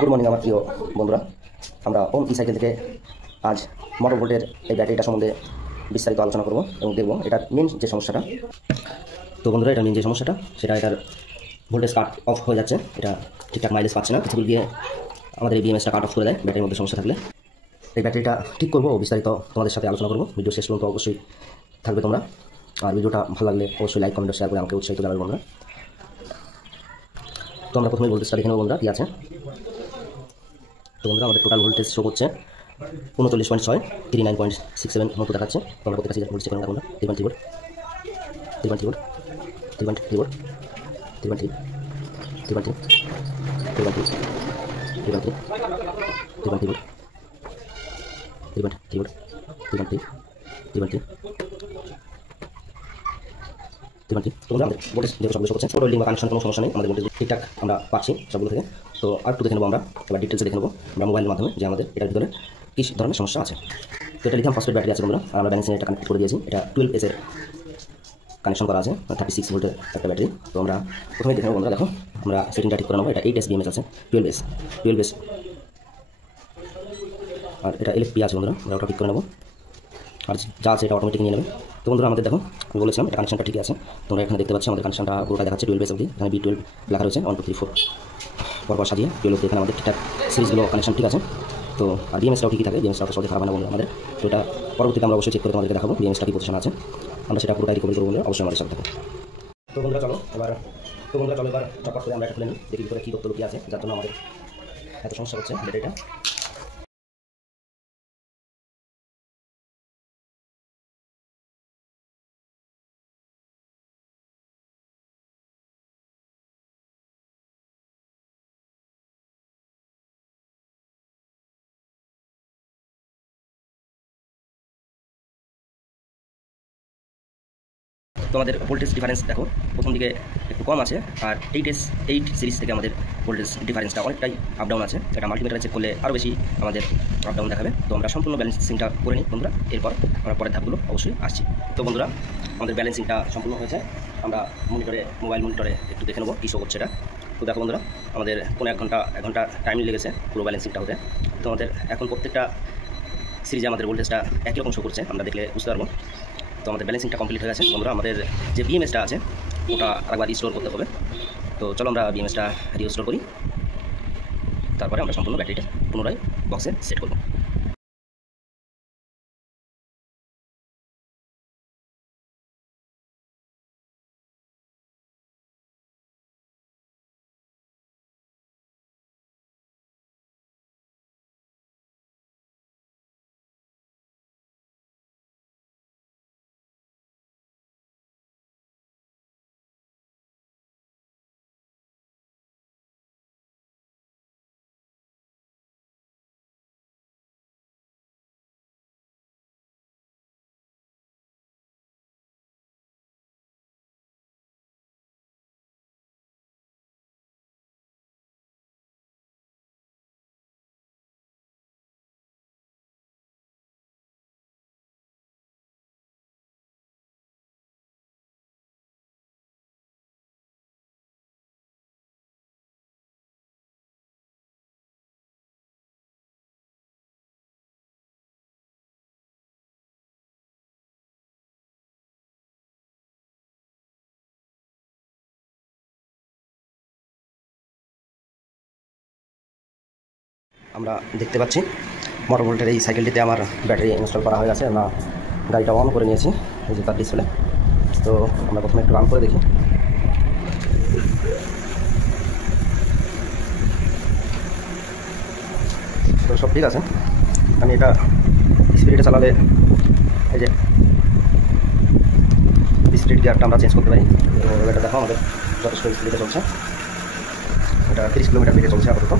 Good morning আমার প্রিয় বন্ধুরা। আমরা ওম ই সাইকেল থেকে আজ মোটর ভোল্টের এই ব্যাটারিটা সম্বন্ধে বিস্তারিত আলোচনা করব এবং দেখব এটার মেন যে সমস্যাটা। তো বন্ধুরা, এটা মেন যে সমস্যাটা সেটা এটার ভোল্টেজ কাট অফ হয়ে যাচ্ছে, এটা ঠিকঠাক মাইলেজ পাচ্ছে না, কিছু দিয়ে আমাদের এই বিএমএসটা কাট অফ করে দেয় ব্যাটারির মধ্যে সমস্যা থাকলে। এই ব্যাটারিটা ঠিক করবো ও বিস্তারিত তোমাদের সাথে আলোচনা করবো। ভিডিও শেষ পর্যন্ত অবশ্যই থাকবে তোমরা, আর ভিডিওটা ভালো লাগলে অবশ্যই লাইক কমেন্ট শেয়ার করে আমাকে উৎসাহিত জানাবে বন্ধুরা। তো আমরা প্রথমে ভোল্টেজটা দেখে নেবো বন্ধুরা কী আছে। তো বন্ধুরা, আমাদের টোটাল ভোল্টেজ শো করছে 39.6, 39.67 মতো দেখাচ্ছে। তো আমরা প্রত্যেক কাছে ভোল্টেজ চেক করবো। 3.3 volt, 3.3 volt, 3.3 volt, 3.3, 3.3, 3.3, 3.3, 3.3 volt, 3.3 volt, 3.3, 3.3, 3.3। তো বন্ধুরা, আমাদের ভোল্টেজ যেহেতু সবগুলো শো করছে, ওয়েল্ডিং বা কানেকশন কোনো সমস্যা নেই, আমাদের ভোল্টেজ ঠিকঠাক আমরা পাচ্ছি সবগুলো থেকে। তো আর একটু দেখে নেবো আমরা, এবার ডিটেলসে দেখে নেবো আমরা মোবাইলের মাধ্যমে যে আমাদের এটার ভিতরে কী ধরনের সমস্যা আছে। তো এটা লিথিয়াম ফসফেট ব্যাটারি আছে বন্ধুরা, আর আমরা ব্যালেন্সিং এটা কানেক্ট করে দিয়েছি। এটা 12S এর কানেকশন করা আছে, 36 ভোল্টের একটা ব্যাটারি। তো আমরা প্রথমেই দেখে নেবো বন্ধুরা, দেখো আমরা সেটিংটা ঠিক করে নেবো। এটা 8S BMS আছে, 12S, আর এটা LFP আছে বন্ধুরা, আমরা ওটা ঠিক করে নেবো। আর যা আছে এটা অটোমেটিক নিয়ে নেবে। তো বন্ধুরা, আমাদের দেখো আমি বলেছিলাম এটা কানেকশনটা ঠিক আছে। তোমরা এখানে দেখতে পাচ্ছ আমাদের কানেকশনটা পুরোটা দেখাচ্ছে 12S অবধি। এখানে B12 লেখা রয়েছে, 1 2 3 4 পরপর সাজিয়ে 12 এখানে আমাদের ঠিকঠাক সিরিজগুলো কানেকশন ঠিক আছে। তো আর বিএমএসটাও ঠিকই থাকে, বিএমএসটাও সহজে খারাপ হয় না বন্ধুরা আমাদের। তো এটা পরবর্তীতে আমরা অবশ্যই চেক করে তোমাদেরকে দেখাবো বিএমএসটা কী পজিশন আছে, আমরা সেটা পুরোটাই রিকভারি করবো বলে অবশ্যই আমাদের সাথে থাকো। তো বন্ধুরা চলো এবার চপাট করে আমরা এটা খুলে নিই, দেখি ভিতরে কী তথ্য লুকিয়ে আছে যার জন্য আমাদের এত সমস্যা হচ্ছে ব্যাটারিটা। তো আমাদের ভোল্টেজ ডিফারেন্স দেখো, প্রথম দিকে একটু কম আছে, আর 8 সিরিজ থেকে আমাদের ভোল্টেজ ডিফারেন্সটা অনেকটাই আপ ডাউন আছে। এটা মাল্টিমিটারে চেক করলে আরও বেশি আমাদের আপ ডাউন দেখাবে। তো আমরা সম্পূর্ণ ব্যালেন্সিংটা করে নিই বন্ধুরা, এরপর আমরা পরের ধাপগুলো অবশ্যই আসছি। তো বন্ধুরা, আমাদের ব্যালেন্সিংটা সম্পূর্ণ হয়েছে। আমরা মোবাইল মনিটরে একটু দেখে নেবো কী শো করছে এটা। তো দেখো বন্ধুরা, আমাদের কোনো 1 ঘন্টা টাইম লেগেছে পুরো ব্যালেন্সিংটা হতে। তো আমাদের এখন প্রত্যেকটা সিরিজে আমাদের ভোল্টেজটা একই রকম শো করছে, আমরা দেখলে বুঝতে পারবো। তো আমাদের ব্যালেন্সিংটা কমপ্লিট হয়ে গেছে বন্ধুরা। আমাদের যে বিএমএসটা আছে ওটা আরেকবার রিস্টোর করতে হবে। তো চলো আমরা বিএমএসটা রিস্টোর করি, তারপরে আমরা সম্পূর্ণ ব্যাটারিটা পুনরায় বক্সে সেট করব। আমরা দেখতে পাচ্ছি মোটর ভোল্টের এই সাইকেলটিতে আমার ব্যাটারি ইনস্টল করা হয়ে গেছে। আমরা গাড়িটা অন করে নিয়েছি, এই যে তার ডিসপ্লে। তো আমরা প্রথমে একটু রান করে দেখি। তো সব ঠিক আছে। আমি এটা স্পিডে চালালে এই যে স্পিড গিয়ারটা আমরা চেঞ্জ করতে পারি। তো এটা দেখো আমাদের যথেষ্ট স্পিডে চলছে, এটা 30 কিলোমিটার বেগে চলছে আপাতত।